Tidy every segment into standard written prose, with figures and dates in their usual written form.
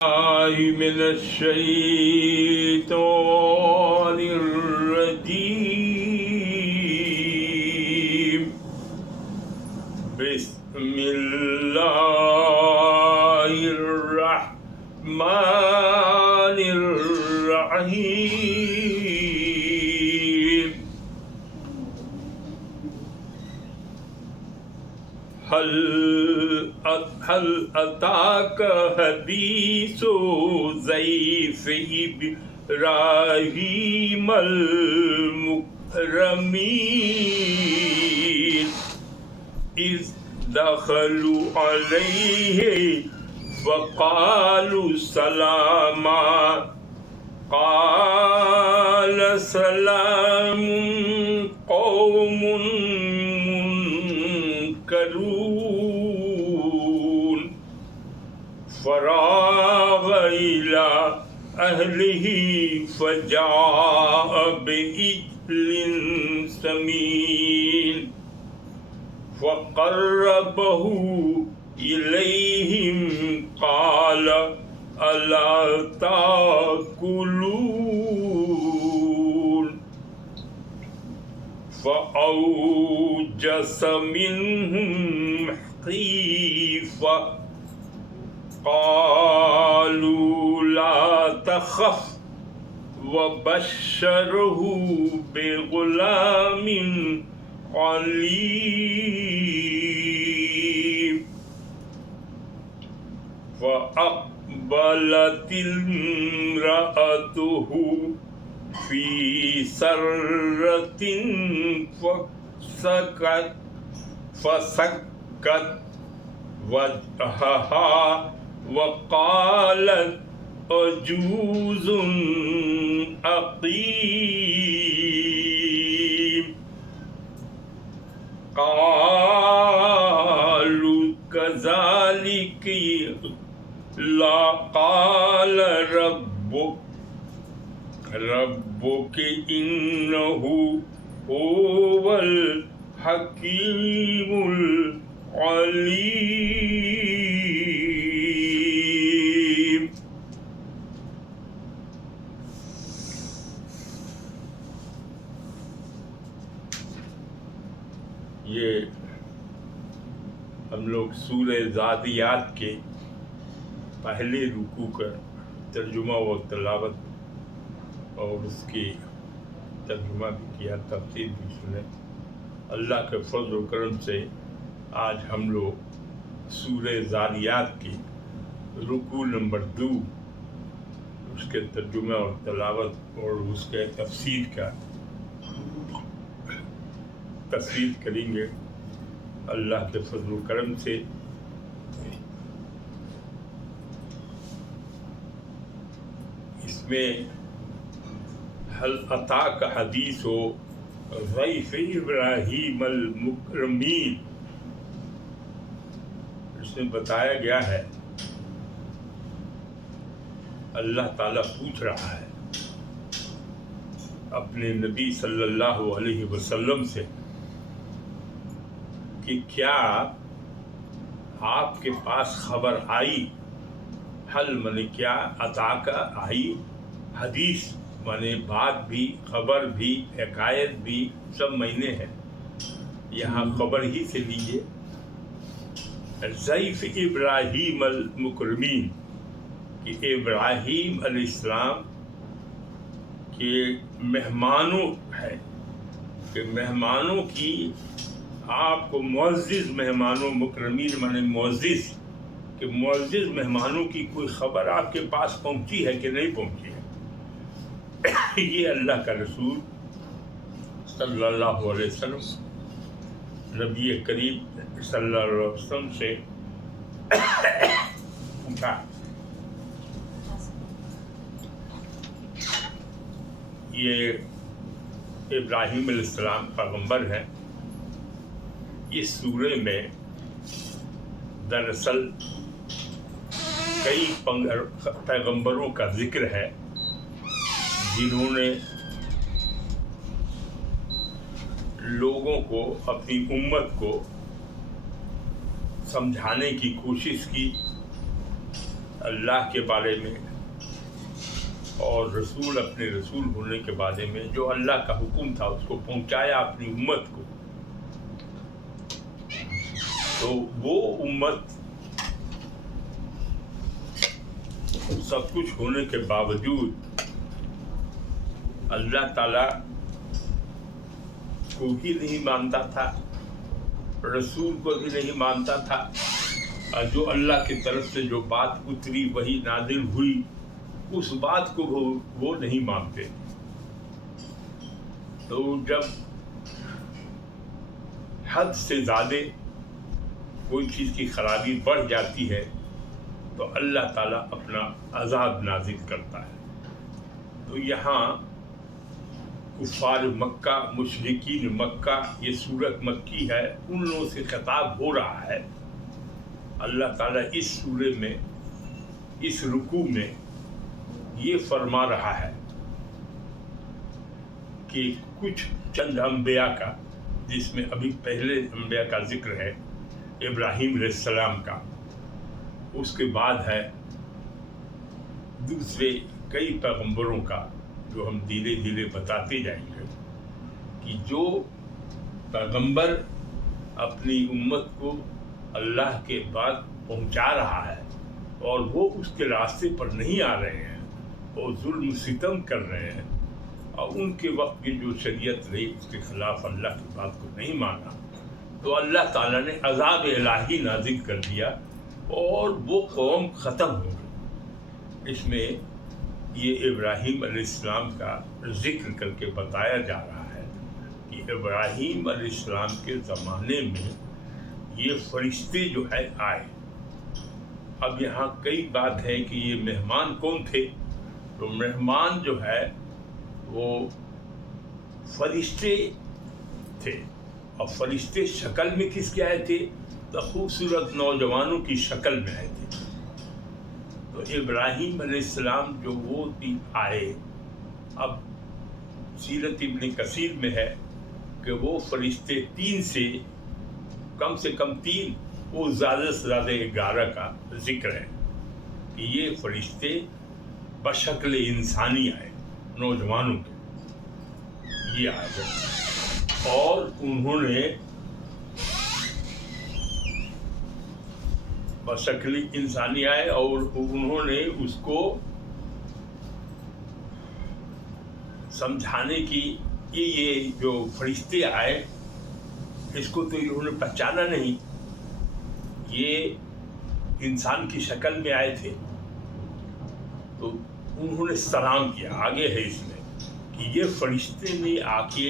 من الشيطان الرجيم. بسم الله الرحمن الرحيم. هل أتاك حديث ضيف إبراهيم المكرمين إذ دخلوا عليه فقالوا سلاما قال سلام قوم منكرون فراغ إلى أهله فجاء بعجل سمين فقربه إليهم قال ألا تأكلون فأوجس منهم خيفة قالوا لا تخف وبشره بغلام عليم. فأقبلت امرأته في سرة فسكت وجهها وقالت عجوز عقيم. قالوا كذلك لا قال ربك إنه هو الحكيم العليم. یہ ہم لوگ سورہ ذاتیات کے پہلے رکوع کا ترجمہ و تلاوت اور اس کی ترجمہ بھی کیا، تفسیر بھی سنے. اللہ کے فضل و کرم سے آج ہم لوگ سورہ ذاریات کی رکوع نمبر 2 اس کے ترجمہ اور تلاوت اور اس کے تفسیر کریں گے اللہ کے فضل و کرم سے. اس میں هل اتاک حدیث ضیف ابراہیم المکرمین، اس میں بتایا گیا ہے اللہ تعالیٰ پوچھ رہا ہے اپنے نبی صلی اللہ علیہ وسلم سے کہ کیا آپ کے پاس خبر آئی، حل مانے کیا، اتاکا آئی، حدیث مانے بات بھی، خبر بھی، حکایت بھی، سب معنی ہیں، یہاں خبر ہی سے لیجیے. ضیف ابراہیم المکرمین کہ ابراہیم علیہ السلام کے مہمانوں ہے، کہ مہمانوں کی آپ کو معزز مہمانوں، مکرمین مانے معزز، کہ معزز مہمانوں کی کوئی خبر آپ کے پاس پہنچی ہے کہ نہیں پہنچی ہے. یہ اللہ کا رسول صلی اللہ علیہ وسلم، نبی کریم صلی اللہ علیہ وسلم سے پوچھا. یہ ابراہیم علیہ السلام پیغمبر ہیں. اس سورہ میں دراصل کئی پیغمبروں کا ذکر ہے جنہوں نے لوگوں کو، اپنی امت کو سمجھانے کی کوشش کی، اللہ کے بارے میں اور رسول اپنے رسول ہونے کے بارے میں جو اللہ کا حکم تھا اس کو پہنچایا اپنی امت کو، تو وہ امت سب کچھ ہونے کے باوجود اللہ تعالیٰ کو بھی نہیں مانتا تھا، رسول کو بھی نہیں مانتا تھا، اور جو اللہ کی طرف سے جو بات اتری وہی نازل ہوئی اس بات کو وہ نہیں مانتے۔ تو جب حد سے زیادہ کوئی چیز کی خرابی بڑھ جاتی ہے تو اللہ تعالیٰ اپنا عذاب نازل کرتا ہے۔ تو یہاں کفار مکہ، مشرکین مکہ، یہ سورت مکی ہے، ان لوگوں سے خطاب ہو رہا ہے۔ اللہ تعالیٰ اس سورے میں، اس رکوع میں یہ فرما رہا ہے کہ کچھ چند انبیاء کا، جس میں ابھی پہلے انبیاء کا ذکر ہے ابراہیم علیہ السلام کا، اس کے بعد ہے دوسرے کئی پیغمبروں کا، جو ہم دھیرے دھیرے بتاتے جائیں گے کہ جو پیغمبر اپنی امت کو اللہ کے بعد پہنچا رہا ہے اور وہ اس کے راستے پر نہیں آ رہے ہیں اور ظلم ستم کر رہے ہیں، اور ان کے وقت کی جو شریعت رہی اس کے خلاف اللہ کی بات کو نہیں مانا، تو اللہ تعالیٰ نے عذاب الہی نازل کر دیا اور وہ قوم ختم ہو گئی۔ اس میں یہ ابراہیم علیہ السلام کا ذکر کر کے بتایا جا رہا ہے کہ ابراہیم علیہ السلام کے زمانے میں یہ فرشتے جو ہے آئے۔ اب یہاں کئی بات ہے کہ یہ مہمان کون تھے، تو مہمان جو ہے وہ فرشتے تھے، اور فرشتے شکل میں کس کے آئے تھے؟ تو خوبصورت نوجوانوں کی شکل میں آئے تھے۔ تو ابراہیم علیہ السلام جو وہ آئے، اب سیرت ابن کثیر میں ہے کہ وہ فرشتے تین سے کم تین، وہ زیادہ سے زیادہ 11 کا ذکر ہے کہ یہ فرشتے بشکل انسانی آئے، نوجوانوں کے یہ آ گئے، اور انہوں نے بشکل انسانی آئے اور انہوں نے اس کو سمجھانے کی کہ یہ جو فرشتے آئے اس کو تو انہوں نے پہچانا نہیں، یہ انسان کی شکل میں آئے تھے، تو انہوں نے سلام کیا۔ آگے ہے اس میں کہ یہ فرشتے نے آ کے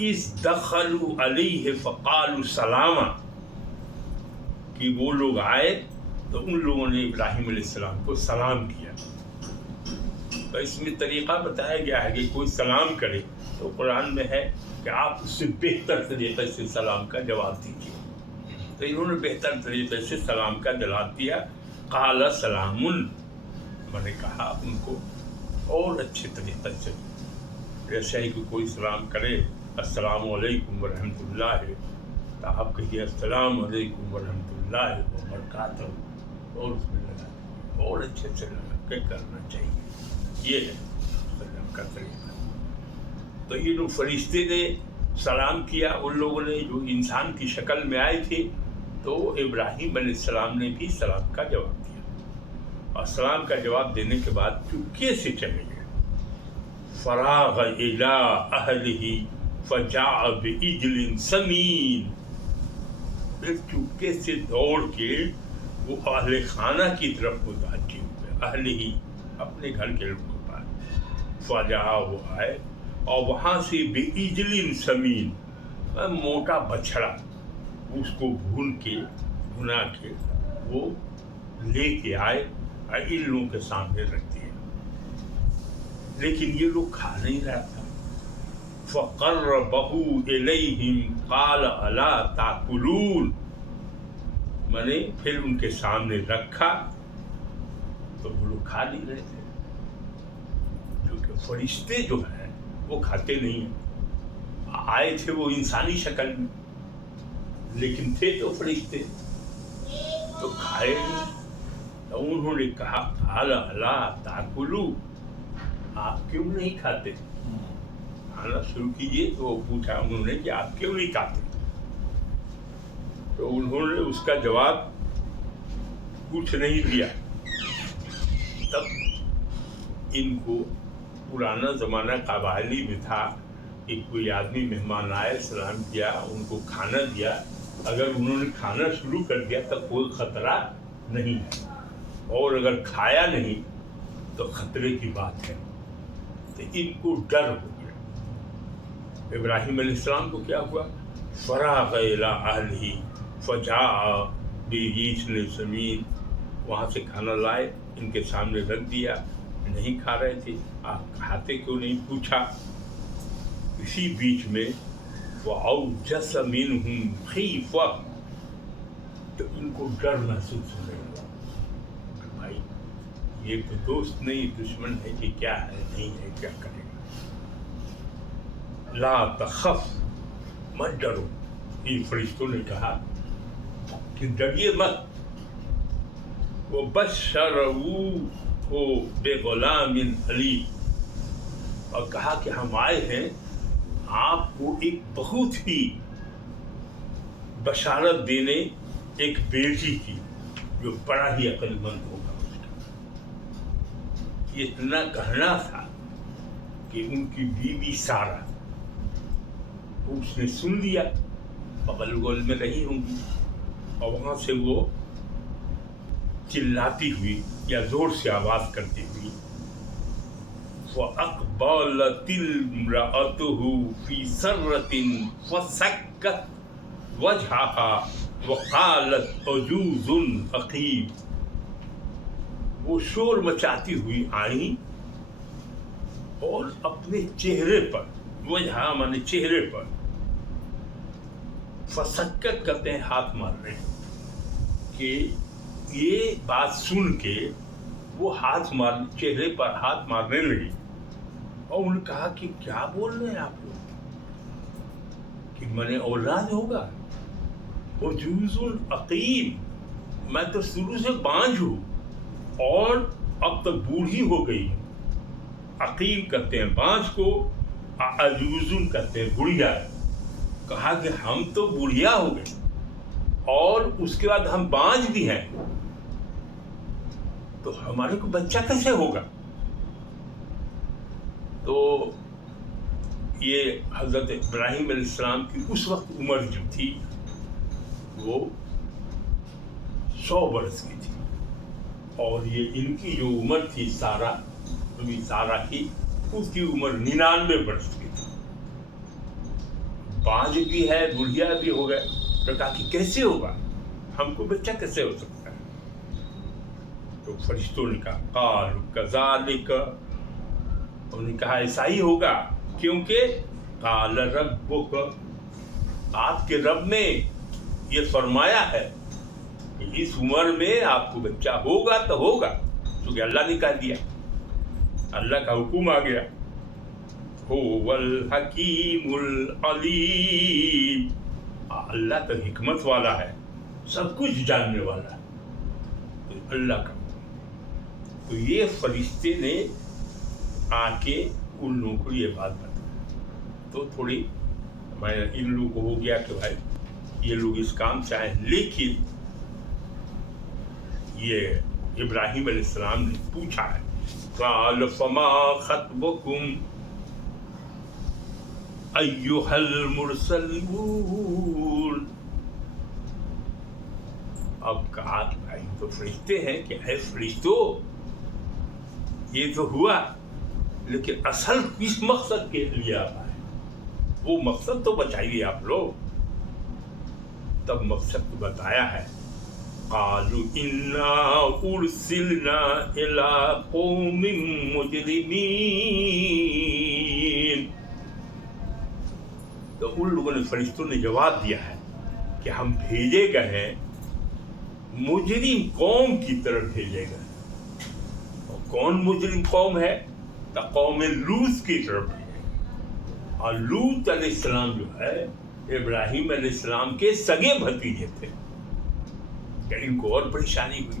اس دخلوا علیہ فقالوا سلاما، کہ وہ لوگ آئے تو ان لوگوں نے ابراہیم علیہ السلام کو سلام کیا۔ تو اس میں طریقہ بتایا گیا ہے کہ کوئی سلام کرے تو قرآن میں ہے کہ آپ اس سے بہتر طریقے سے سلام کا جواب دیجیے۔ تو انہوں نے بہتر طریقے سے سلام کا جواب دیا، قال سلام، میں نے کہا ان کو اور اچھے طریقے سے، جیسے ہی کہ کوئی سلام کرے السلام علیکم ورحمۃ اللہ، تو آپ کہیے السلام علیکم ورحمۃ اللہ وبرکاتہ، اور اس میں لگا اور اچھے سے لگا کے کرنا چاہیے۔ یہ ہے سلام کا طریقہ۔ تو یہ لوگ فرشتے نے سلام کیا، ان لوگوں نے جو انسان کی شکل میں آئے تھے، تو ابراہیم علیہ السلام نے بھی سلام کا جواب دیا، اور سلام کا جواب دینے کے بعد چپکے سے چلے گئے۔ فراغ الی اہلہ فجاء بعجل سمین، پھر چپکے سے دوڑ کے وہ اہل خانہ کی طرف متوجہ ہوئے، اہل ہی اپنے گھر کے لوگوں کے پاس۔ فجاء، وہ آئے، اور وہاں سے بعجل سمین، موٹا بچھڑا، اس کو بھنا کے وہ لے کے آئے اور ان لوگوں کے سامنے رکھ دیا، لیکن یہ لوگ کھا نہیں رہا تھا۔ فقربہ الیہم قال الا تاکلون، میں نے پھر ان کے سامنے رکھا تو وہ لوگ کھا نہیں رہے تھے، کیونکہ فرشتے جو ہیں وہ کھاتے نہیں ہیں، آئے تھے وہ انسانی شکل میں لیکن تھے تو فرشتے، تو کھائے نہیں۔ تو انہوں نے کہا قال الا تاکلو، آپ کیوں نہیں کھاتے؟ کھانا شروع کیجیے۔ تو وہ پوچھا انہوں نے کہ آپ کیوں نہیں کھاتے؟ تو انہوں نے اس کا جواب کچھ نہیں دیا۔ تب ان کو پرانا زمانہ قبائلی میں تھا کہ کوئی آدمی مہمان آئے، سلام کیا، ان کو کھانا دیا، اگر انہوں نے کھانا شروع کر دیا تو کوئی خطرہ نہیں ہے، اور اگر کھایا نہیں تو خطرے کی بات ہے۔ تو ان کو ڈر ہو گیا۔ ابراہیم علیہ السلام کو کیا ہوا؟ فراغ الی اہلہ فجاء بعجل سمین، وہاں سے کھانا لائے، ان کے سامنے رکھ دیا۔ نہیں کھا رہے تھے، آپ کھاتے کیوں نہیں پوچھا۔ اسی بیچ میں وَأَوْجَسَ مِنْهُمْ خِیفَةً، تو ان کو ڈر محسوس ہونے لگا کہ بھائی یہ تو دوست نہیں دشمن ہے، کہ کیا ہے نہیں ہے، کیا کرے گا۔ لا تخف، مت ڈرو۔ ان فرشتوں نے کہا کہ ڈریے مت۔ وَبَشَّرَهُ بِغُلَامٍ حَلِيمٍ، اور کہا کہ ہم آئے ہیں آپ کو ایک بہت ہی بشارت دینے ایک بیٹی کی، جو بڑا ہی عقل مند ہوگا۔ اتنا کہنا تھا کہ ان کی بیوی سارہ، اس نے سن لیا، بغل گول میں رہی ہوں گی، اور وہاں سے وہ چلاتی ہوئی یا زور سے آواز کرتی ہوئی فَأَقْبَلَتِ امْرَأَتُهُ فِي سَرَّةٍ فَسَكَّتْ وَجْهَهَا وَقَالَتْ عَجُوزٌ عَقِيمٌ، وہ شور مچاتی ہوئی آئیں اور اپنے چہرے پر، وجہ مانے چہرے پر، فسکت کہتے ہیں ہاتھ مارنے، کہ یہ بات سن کے وہ چہرے پر ہاتھ مارنے لگی، اور انہوں نے کہا کہ کیا بول رہے ہیں آپ لوگ، کہ میں نے اولاد ہوگا؟ عجوز عقیم، میں تو شروع سے بانجھ ہوں اور اب تک بوڑھی ہو گئی۔ عقیم کہتے ہیں بانجھ کو، عجوز کہتے ہیں بڑھیا۔ کہا کہ ہم تو بڑھیا ہو گئے اور اس کے بعد ہم بانجھ بھی ہیں، تو ہمارے کو بچہ کیسے ہوگا؟ تو یہ حضرت ابراہیم علیہ السلام کی اس وقت عمر جو تھی وہ 100 برس کی تھی، اور یہ ان کی جو عمر تھی سارہ کی، اس کی عمر 99 برس کی تھی۔ بانجھ بھی ہے، بڑھیا بھی ہو گئے، تو کہا کہ کیسے ہوگا، ہم کو بچہ کیسے ہو سکتا ہے؟ تو فرشتوں نے کہا قالوا کذالک، انہوں نے کہا ایسا ہی ہوگا، کیونکہ قال ربک، آپ کے رب نے یہ فرمایا ہے کہ اس عمر میں آپ کو بچہ ہوگا تو ہوگا، کیونکہ اللہ نے کہہ دیا، اللہ کا حکم آ گیا۔ هو الحکیم العلیم، اللہ تو حکمت والا ہے، سب کچھ جاننے والا ہے، تو اللہ کا۔ تو یہ فرشتے نے آ کے ان لوگوں کو یہ بات بتائی، تو تھوڑی میں ان لوگوں کو ہو گیا کہ بھائی یہ لوگ اس کام سے آئے، لیکن یہ ابراہیم علیہ السلام نے پوچھا ہے، قال فما خطبکم ایھا المرسلون، اب کہا کہ بھائی تو فرشتے ہیں کہ اے فرشتوں یہ تو ہوا، لیکن اصل کس مقصد کے لیے آپ آئے، وہ مقصد تو بتائیے آپ لوگ۔ تب مقصد تو بتایا ہے، قالوا انا ارسلنا الى قوم مجرمین، تو ان لوگوں نے، فرشتوں نے جواب دیا ہے کہ ہم بھیجے گئے ہیں مجرم قوم کی طرف بھیجے گئے، اور کون مجرم قوم ہے؟ تو قوم لوط کی طرف بھیجے گئے، اور لوط علیہ السلام جو ہے ابراہیم علیہ السلام کے سگے بھتیجے تھے، کہ ان کو اور پریشانی ہوئی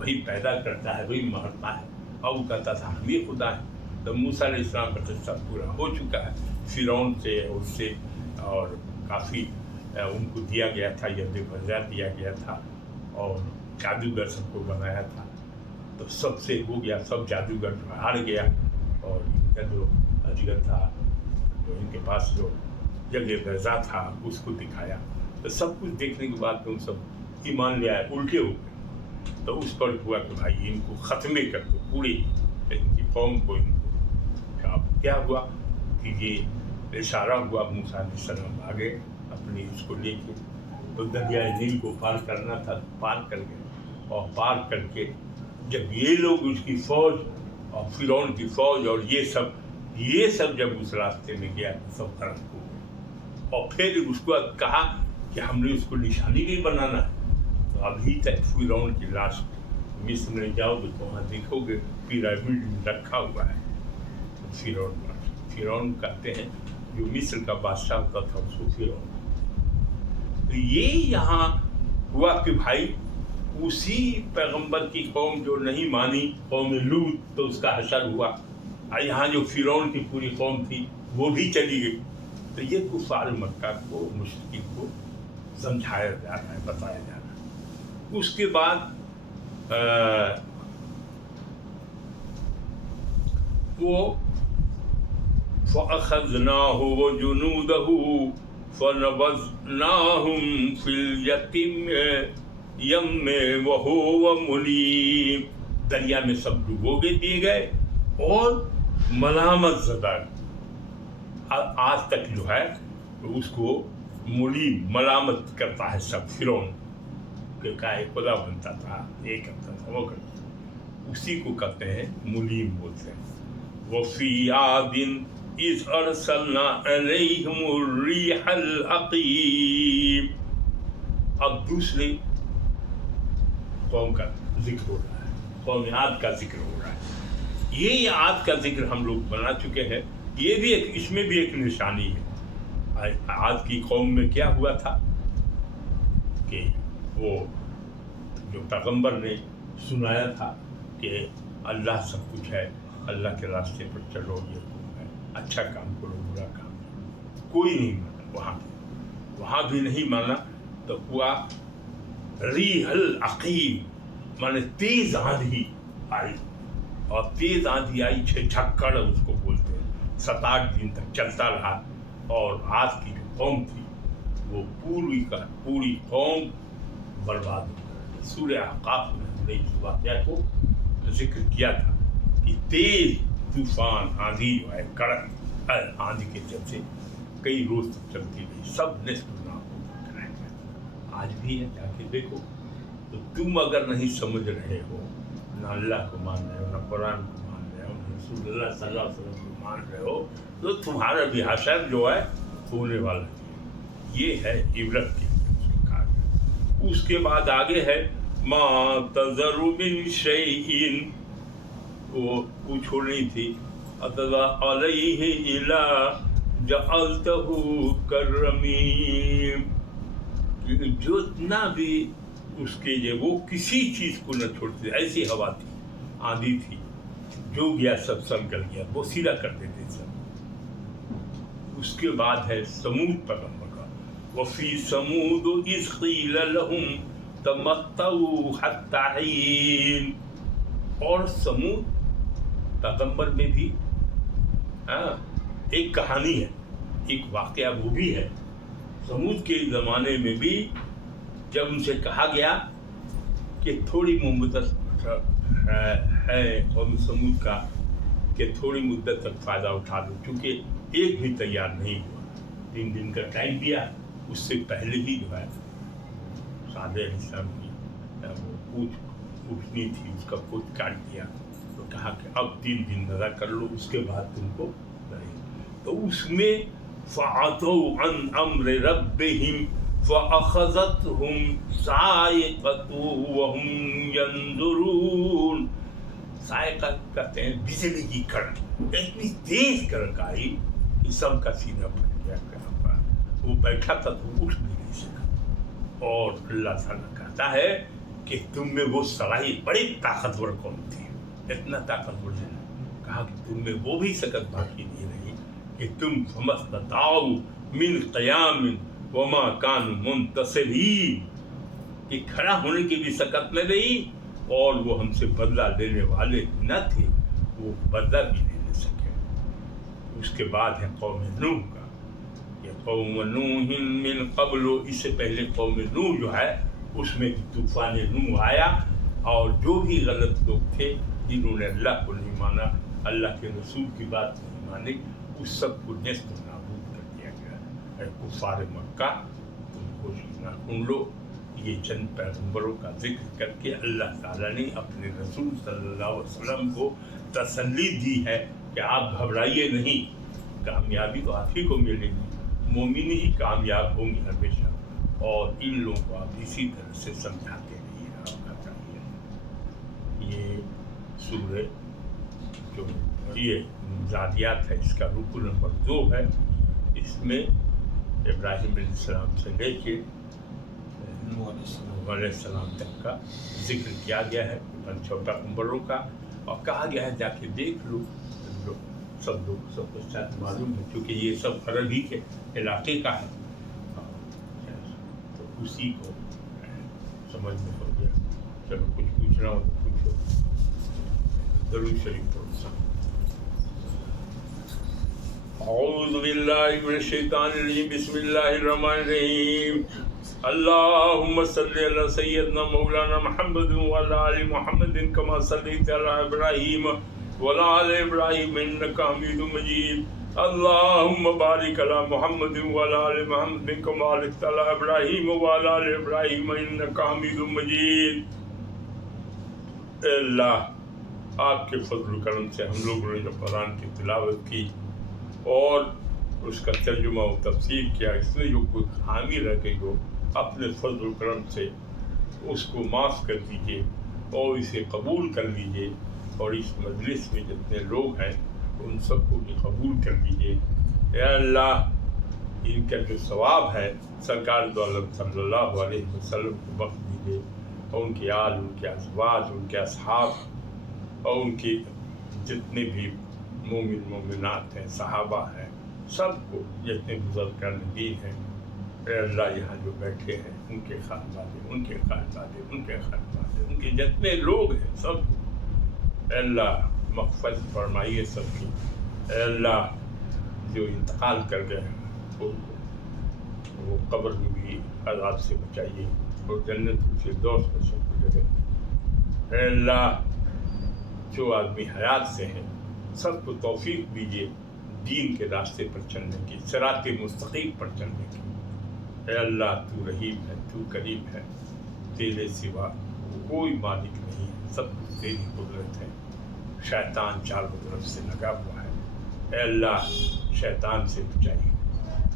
وہی پیدا کرتا ہے، وہی مارتا ہے، اور وہ کہتا تھا ہم ہی خدا ہے۔ تو موسیٰ علیہ السلام کا قصہ پورا ہو چکا ہے، فرعون سے اس سے، اور کافی ان کو دیا گیا تھا، ید بزا دیا گیا تھا، اور جادوگر سب کو بنایا تھا، تو سب سے ہو گیا، سب جادوگر ہار گیا، اور ان کا جو اجگر تھا، جو ان کے پاس جو ید بزا تھا اس کو دکھایا، تو سب کچھ دیکھنے کے بعد تم سب ایمان لے آئے، الٹے ہو گئے۔ تو اس پر ہوا کہ بھائی ان کو ختمے کر دو، پوری ان کی قوم کو، ان کو اب کیا ہوا کہ یہ اشارہ ہوا، موسیٰ علیہ السلام آگے اپنی اس کو لے کے، تو دریائے نیل کو پار کرنا تھا، پار کر گئے، اور پار کر کے جب یہ لوگ اس کی فوج اور فرعون کی فوج اور یہ سب جب اس راستے میں گیا تو سب غرق ہو گئے، اور پھر اس کو کہا کہ ہم نے اس کو نشانی بھی بنانا ہے، تو ابھی تک فرعون کی لاش مصر میں جاؤ گے تو وہاں دیکھو گے پیرامڈ میں رکھا ہوا ہے فرعون کہتے ہیں، جو مصر کا بادشاہ ہوتا تھا اس کو فرعون۔ تو یہ یہاں ہوا کہ بھائی اسی پیغمبر کی قوم جو نہیں مانی، قوم لوط، تو اس کا حشر ہوا، اور یہاں جو فرعون کی پوری قوم تھی وہ بھی چلی گئی۔ تو یہ کفار مکہ کو، مشرکین کو سمجھایا جا رہا ہے، بتایا جا رہا ہے۔ اس کے بعد وہ فَأَخَذْنَاهُ وَجُنُودَهُ فَنَبَذْنَاهُمْ فِي الْيَمِّ وَهُوَ مُلِيمٌ، دریا میں سب ڈبو دیے گئے، اور ملامت زدہ آج تک جو ہے اس کو ملیم، ملامت کرتا ہے سب، فرعون کہ خدا بنتا تھا، یہ کرتا تھا، وہ کرتا تھا، اسی کو کہتے ہیں ملیم بولتے ہیں۔ وَفِي عَادٍ إِذْ أَرْسَلْنَا عَلَيْهِمُ الرِّيحَ الْعَقِيمَ۔ اب دوسری قوم کا ذکر ہو رہا ہے، قوم عاد کا ذکر ہو رہا ہے۔ یہ عاد کا ذکر ہم لوگ بنا چکے ہیں، یہ بھی ایک، اس میں بھی ایک نشانی ہے۔ عاد کی قوم میں کیا ہوا تھا کہ وہ جو پیغمبر نے سنایا تھا کہ اللہ سب کچھ ہے، اللہ کے راستے پر چلو، یہ ہے، اچھا کام کرو، برا کام کرو، کوئی نہیں مانا، وہاں بھی نہیں مانا، تو ہوا ریح العقیم، مانے تیز آندھی آئی، اور تیز آندھی آئی، جھکڑ اس کو بولتے ہیں، 7-8 دن تک چلتا رہا، اور عاد کی جو قوم تھی وہ پوری قوم برباد ہو گئی۔ سورہ احقاف میں ہم نے اس واقعہ کو ذکر کیا تھا کہ تیز طوفان آندھی جو ہے، کڑک آندھی کے چلتے کئی روز تک چلتی رہی، سب نصف نابود رہ گئے۔ آج بھی ہے، جا کے دیکھو، تو تم اگر نہیں سمجھ رہے ہو، نہ اللہ کو مان رہے ہو، نہ قرآن کو مان رہے ہو، نہ رسول اللہ صلی اللہ علیہ وسلم کو مان رہے ہو، تو تمہارا بھی حشر جو ہے ہونے والا ہے۔ یہ ہے عبرت کی کار۔ اس کے بعد آگے ہے ما تذر من شیء، وہ چھوڑنی تھی، اطلع علیہ الا جعلتہ کالرمیم، جو اتنا بھی اس کے لیے وہ کسی چیز کو نہ چھوڑتے، ایسی ہوا تھی، آندھی تھی، جو گیا سب گل گیا، وہ سیدھا کر دیتے سب۔ اس کے بعد ہے سمود پیغمبر کا، وفی سمود اذ قیل لہم تمتعوا حتی حین، اور سمود پیغمبر میں بھی ایک کہانی ہے، ایک واقعہ وہ بھی ہے۔ سمود کے زمانے میں بھی جب ان سے کہا گیا کہ تھوڑی مدت ہے قوم سمود کا، کہ تھوڑی مدت تک فائدہ اٹھا دو، چونکہ ایک بھی تیار نہیں ہوا، 3 دن کا ٹائم دیا، اس سے پہلے ہی جو ہے صالح علیہ السلام کی وہ پوچھ اٹھنی تھی، اس کا پوچھ کاٹ دیا، تو کہا کہ اب 3 دن نظر کر لو، اس کے بعد تم کو نہیں۔ تو اس میں فَعَتَوْا عَنْ أَمْرِ رَبِّهِمْ فَأَخَذَتْهُمْ صَاعِقَةُ وَهُمْ يَنظُرُونَ۔ صاعقہ کہتے ہیں بجلی کی کڑک، اتنی تیز کڑک آئی کہ سب کا سینہ پھٹ گیا، کہاں پر وہ بیٹھا تھا تو اٹھ بھی نہیں سکا۔ اور اللہ تعالیٰ کہتا ہے کہ تم میں وہ صلاحیت، بڑی طاقتور قوم تھی، اتنا طاقتور ہے، کہا کہ تم میں وہ بھی سکت باقی نہیں رہی کہ تم فمستطاعوا من قیام وما کانوا منتصرین، کہ کھڑا ہونے کی بھی سکت نہ رہی، اور وہ ہم سے بدلہ لینے والے نہ تھے، وہ بدلہ بھی نہیں لے سکے۔ اس کے بعد ہے قوم نوح کا، یہ قوم نوح من قبل، اس سے پہلے قوم نوح جو ہے اس میں طوفان نوح آیا، اور جو بھی غلط لوگ تھے جنہوں نے اللہ کو نہیں مانا، اللہ کے رسول کی بات نہیں مانی، اس سب کو نیست و نابود کر دیا گیا۔ اے کفار مکہ، تم کوشش نہ سن لو، یہ چند پیغمبروں کا ذکر کر کے اللہ تعالیٰ نے اپنے رسول صلی اللہ علیہ وسلم کو تسلی دی ہے کہ آپ گھبرائیے نہیں، کامیابی تو آپ ہی کو ملے گی، مومن ہی کامیاب ہوں گے ہمیشہ، اور ان لوگوں کو آپ اسی طرح سے سمجھاتے رہیے، آپ کا چاہیے۔ یہ سورہ جو یہ زادیات ہے، اس کا رکو نمبر 2 ہے، اس میں ابراہیم علیہ السلام سے لے کے نوح علیہ السلام تک کا ذکر کیا گیا ہے، 5 پیغمبروں کا، اور کہا گیا ہے جا کے دیکھ لو، سب لوگ سب کو شاید معلوم ہے کیونکہ یہ سب عربی کے علاقے کا ہے، تو اسی کو سمجھ میں ہو گیا۔ چلو کچھ پوچھنا ہو تو پوچھو، درود شریف پڑھو۔ اعوذ باللہ من الشیطان الرجیم، بسم اللہ الرحمن الرحیم، اللہم صلی علی سیدنا مولانا محمد وعلی آل محمد کما صلیت علی ابراہیم وعلی آل ابراہیم انک حمید مجید، اللہم بارک علی محمد وعلی آل محمد کما بارکت علی ابراہیم وعلی آل ابراہیم انک حمید مجید۔ اے اللہ، آپ کے فضل و کرم سے ہم لوگوں نے جو قرآن کی تلاوت کی اور اس کا ترجمہ و تفسیر کیا، اس میں جو کوئی خامی رہ گئی ہو، اپنے فضل و کرم سے اس کو معاف کر دیجیے اور اسے قبول کر لیجیے، اور اس مجلس میں جتنے لوگ ہیں ان سب کو بھی قبول کر لیجیے۔ اے اللہ، ان کا جو ثواب ہے سرکار دو عالم صلی اللہ علیہ وسلم کو بخش دیجیے، اور ان کے آل، ان کے ازواج، ان کے اصحاب، اور ان کے جتنے بھی مومن مومنات ہیں، صحابہ ہیں، سب کو، جتنے بزرگان دین ہیں، اے اللہ یہاں جو بیٹھے ہیں ان کے خاندان، ان کے خاندان، ان کے خاندان، ان کے جتنے لوگ ہیں سب کو اے اللہ مغفرت فرمائیے سب کی۔ اے اللہ جو انتقال کر گئے ہیں وہ قبر میں بھی عذاب سے بچائیے، اور جنت الفردوس میں سب کو جگہ دیں۔ اے اللہ جو آدمی حیات سے ہیں سب کو توفیق دیجیے دین کے راستے پر چلنے کی، صراط مستقیم پر چلنے کی۔ اے اللہ تو رحیم ہے، تو کریم ہے، تیرے سوا کوئی مالک نہیں ہے، سب کچھ تیری قدرت ہے۔ شیطان چاروں طرف سے لگا ہوا ہے، اے اللہ شیطان سے بچائیے،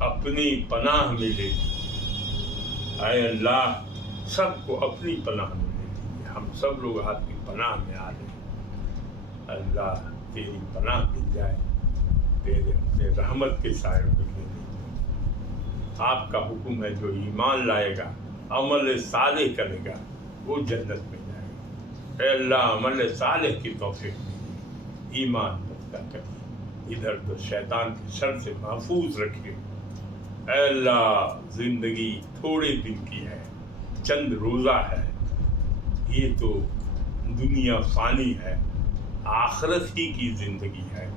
اپنی پناہ میں لے لیجیے۔ اے اللہ سب کو اپنی پناہ میں لے لیجیے، ہم سب لوگ آپ کی پناہ میں آ رہے ہیں۔ اللہ تیری پناہ مل جائے، تیرے رحمت کے سائے میں لے لیجیے۔ آپ کا حکم ہے جو ایمان لائے گا، عمل صالح کرے گا، وہ جنت میں جائے گا۔ اے اللہ عمل صالح کی توفیق دیجیے، ایمان رکھتا کریے، ادھر تو شیطان کے شر سے محفوظ رکھیے۔ اے اللہ زندگی تھوڑے دن کی ہے، چند روزہ ہے، یہ تو دنیا فانی ہے، آخرت ہی کی زندگی ہے،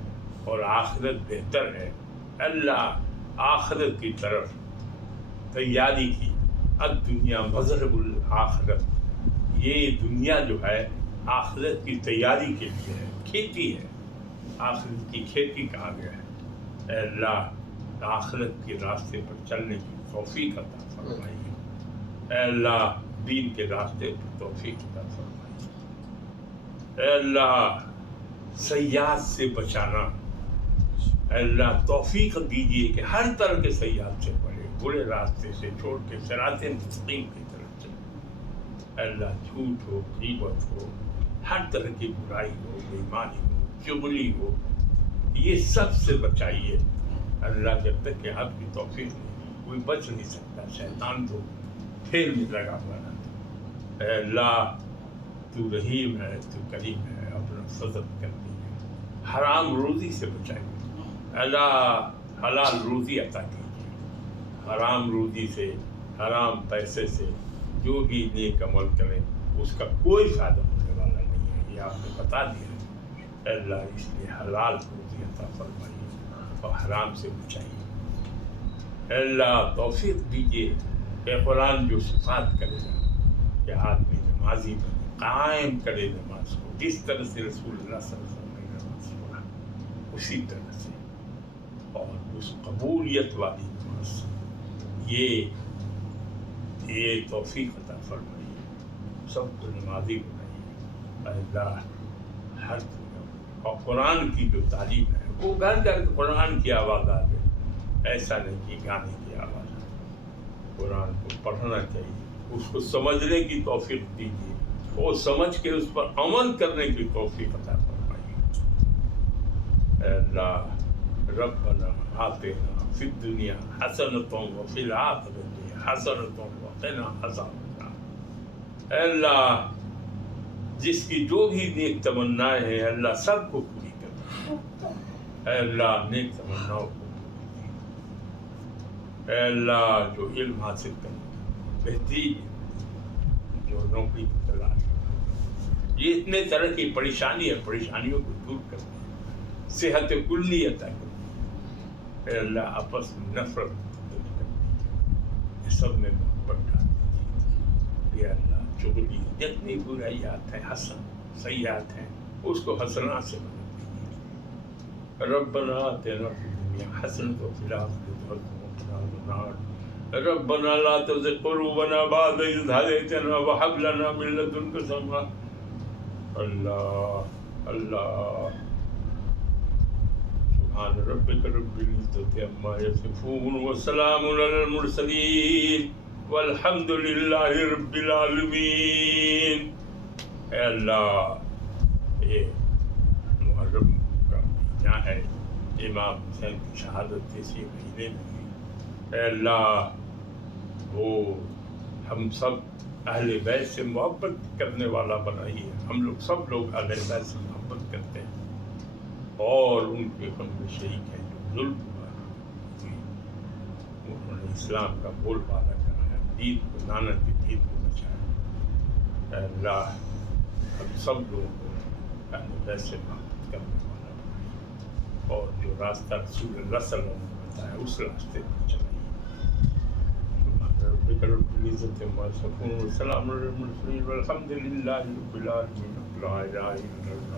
اور آخرت بہتر ہے۔ اللہ آخرت کی طرف تیاری کی، الدنیا مظہر الآخرت، یہ دنیا جو ہے آخرت کی تیاری کے لیے ہے، کھیتی ہے، آخرت کی کھیتی کہا گیا ہے۔ اے اللہ آخرت کے راستے پر چلنے کی توفیق عطا فرمائیے۔ اے اللہ دین کے راستے پر توفیق عطا فرمائیے۔ اے اللہ سیاحت سے بچانا، اے اللہ توفیق دیجیے کہ ہر طرح کے سیاحت سے پڑھے، برے راستے سے چھوڑ کے صراط مستقیم کی طرف چلے۔ اے اللہ جھوٹ ہو، غیبت ہو، ہر طرح کی برائی ہو، بے ایمانی ہو، چغلی ہو، یہ سب سے بچائیے۔ اللہ جب تک کہ آپ کی توفیق نہیں کوئی بچ نہیں سکتا، شیطان تو پھیل میں لگا ہوا رہتا۔ اے اللہ تو رحیم ہے، تو کریم ہے، اپنا فضل کرتی ہے، حرام روزی سے بچائیے اللہ، حلال روزی عطا کیجیے، حرام روزی سے، حرام پیسے سے جو بھی نیک عمل کرے اس کا کوئی فائدہ ہونے والا نہیں ہے، یہ آپ نے بتا دیا ہے۔ اے اللہ اس لیے حلال روزی عطا فرمائیے اور حرام سے بچائیے۔ اے اللہ توفیق دیجیے کہ قرآن جو صفات کرے گا کہ آدمی نمازی بنے، قائم کرے نماز کو، جس طرح سے رسول اللہ صلی اللہ علیہ وسلم نے نماز پڑھا اسی طرح سے، اور اس قبولیت والی نماز، یہ توفیق عطا فرمائیے، سب کو نمازی بنائیے۔ اے اللہ ہر اور قرآن کی جو تعلیم ہے وہ گھر گھر قرآن کی آواز آ گئی، ایسا نہیں کہ گانے کی آواز آ، قرآن کو پڑھنا چاہیے، اس کو سمجھنے کی توفیق دیجیے، وہ سمجھ کے اس پر عمل کرنے کی توفیق عطا فرمائیے۔ اے اللہ ربنا آتنا فی الدنیا حسنۃ وفی الآخرۃ حسنۃ وقنا عذاب النار۔ اے اللہ جس کی جو بھی نیک تمنائیں ہیں اللہ سب کو پوری کر، اے اللہ نیک تمناؤں کو پوری کر۔ اے اللہ جو علم حاصل کرنے بہترین جو نوکری کی تلاش ہے، یہ اتنے طرح کی پریشانی ہے، پریشانیوں کو دور کرتے ہیں، صحت کلی عطا کرتے ہیں۔ اے اللہ آپس میں نفرت دور کرتے ہیں، یہ سب میں محبت ڈال دیجیے۔ اے اللہ چغلی جتنی برائیات ہیں، حسن سیئات ہیں، اس کو حسنات سے بدل دیجیے۔ ربنا آتنا فی الدنیا حسنۃ وفی الآخرۃ حسنۃ وقنا عذاب النار۔ ربنا لا تزغ قلوبنا بعد إذ هديتنا وهب لنا من لدنك رحمة۔ اللہ اللہ سبحان ربك رب العزة عما يصفون وسلام على المرسلين والحمد للہ رب العالمین۔ اے اللہ یہ محرم کا مہینہ ہے، امام حسین کی شہادت اسی مہینے میں ہوئی۔ اے اللہ وہ ہم سب اہل بیت سے محبت کرنے والا بنائیے، ہم لوگ سب لوگ اہل بیت سے محبت کرتے ہیں اور ان کے ہم میں شریک ہیں جو ظلم ہوا، انہوں نے اسلام کا بول بالا کرایا، دین کو نانا کی دین کو بچایا۔ اے اللہ ہم سب لوگوں کو اہل بیت سے محبت کرنے والا بنائیے اور جو راستہ رسول اللہ صلی اللہ علیہ وسلم نے بتایا اس راستے پر چلائیے۔ ربک رب العزة عما يصفون وسلام علی المرسلین والحمد للہ رب العالمین۔ لا الہ الا اللہ۔